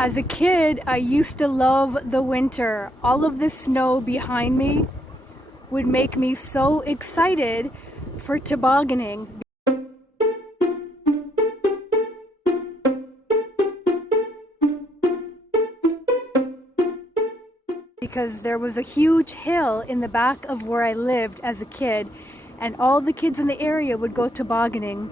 As a kid, I used to love the winter. All of this snow behind me would make me so excited for tobogganing. Because there was a huge hill in the back of where I lived as a kid, and all the kids in the area would go tobogganing.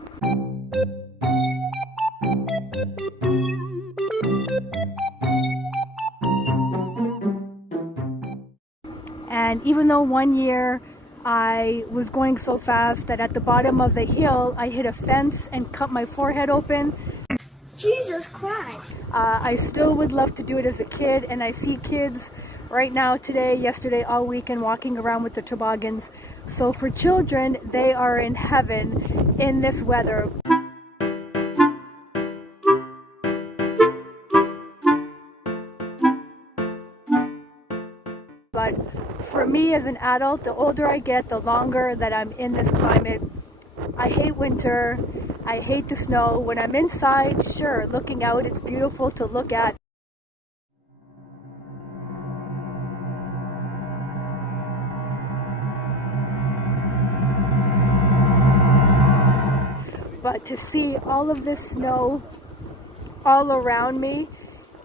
And even though one year I was going so fast that at the bottom of the hill I hit a fence and cut my forehead open, Jesus Christ! I still would love to do it as a kid, and I see kids right now, today, yesterday, all weekend walking around with the toboggans. So for children, they are in heaven in this weather. But for me as an adult, the older I get, the longer that I'm in this climate. I hate winter, I hate the snow. When I'm inside, sure, looking out, it's beautiful to look at. But to see all of this snow all around me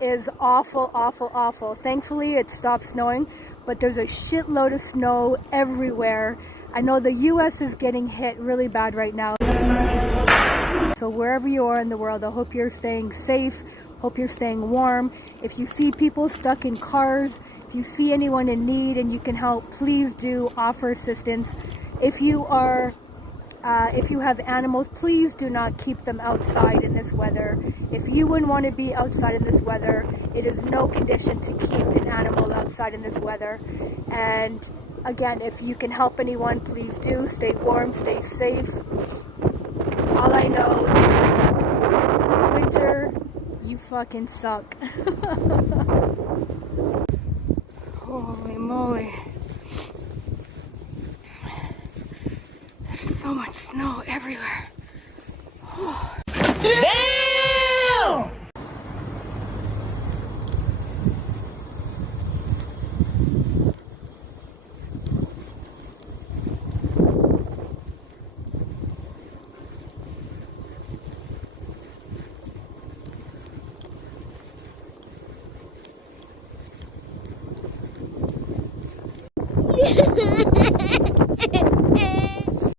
is awful, awful, awful. Thankfully, it stopped snowing, but there's a shitload of snow everywhere. I know the US is getting hit really bad right now. So wherever you are in the world, I hope you're staying safe, hope you're staying warm. If you see people stuck in cars, if you see anyone in need and you can help, please do offer assistance. If you have animals, please do not keep them outside in this weather. If you wouldn't want to be outside in this weather, it is no condition to keep an animal outside in this weather. And again, if you can help anyone, please do. Stay warm, stay safe. All I know is winter, you fucking suck. Holy moly. So much snow everywhere. Oh.